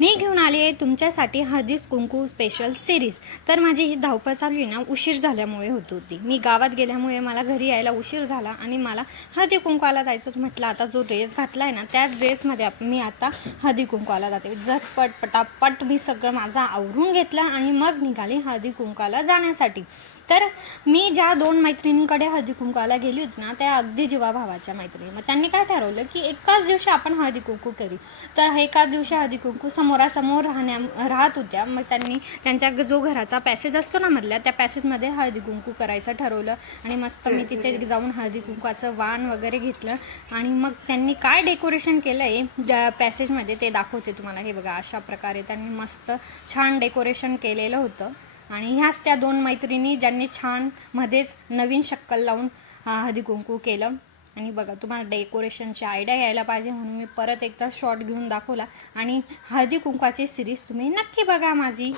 मी घेऊन आली आहे तुमच्यासाठी हळदी कुंकू स्पेशल सिरीज। तर माझी ही धावपळ चालू आहे ना, उशीर झाल्यामुळे होत होती। मी गावात गेल्यामुळे मला घरी यायला उशीर झाला आणि मला हळदी कुंकवाला जायचं होतं। म्हटलं आता जो ड्रेस घातला आहे ना, त्या ड्रेसमध्ये मी आता हळदी कुंकवाला जाते। झटपट पटापट मी सगळं माझं आवरून घेतलं आणि मग निघाली हळदी कुंकवाला जाण्यासाठी। तर मी ज्या 2 मैत्रिणींकडे हळदी कुंकवाला गेली होती ना, त्या अगदी जीवाभावाच्या मैत्रिणी। मग त्यांनी काय ठरवलं की एकाच दिवशी आपण हळदी कुंकू करू। तर एकाच दिवशी हळदी कुंकू समोरासमोर राहत होत्या। मग त्यांनी त्यांच्या जो घराचा पॅसेज असतो ना मधल्या, त्या पॅसेजमध्ये हळदी कुंकू करायचं ठरवलं आणि मस्त मी तिथे जाऊन हळदी कुंकवाचं वाण वगैरे घेतलं। आणि मग त्यांनी काय डेकोरेशन केलं आहे पॅसेजमध्ये ते दाखवते तुम्हाला। हे बघा, अशा प्रकारे त्यांनी मस्त छान डेकोरेशन केलेलं होतं। आणि ह्याच त्या 2 मैत्रिणी ज्यांनी छान मध्येच नवीन शक्कल लावून हळदी कुंकू केलं। आणि बघा, तुम्हाला डेकोरेशनची आयडिया यायला पाहिजे म्हणून मी परत एकदा शॉट घेऊन दाखवला। आणि हळदी कुंकवाची सिरीज तुम्ही नक्की बघा माझी।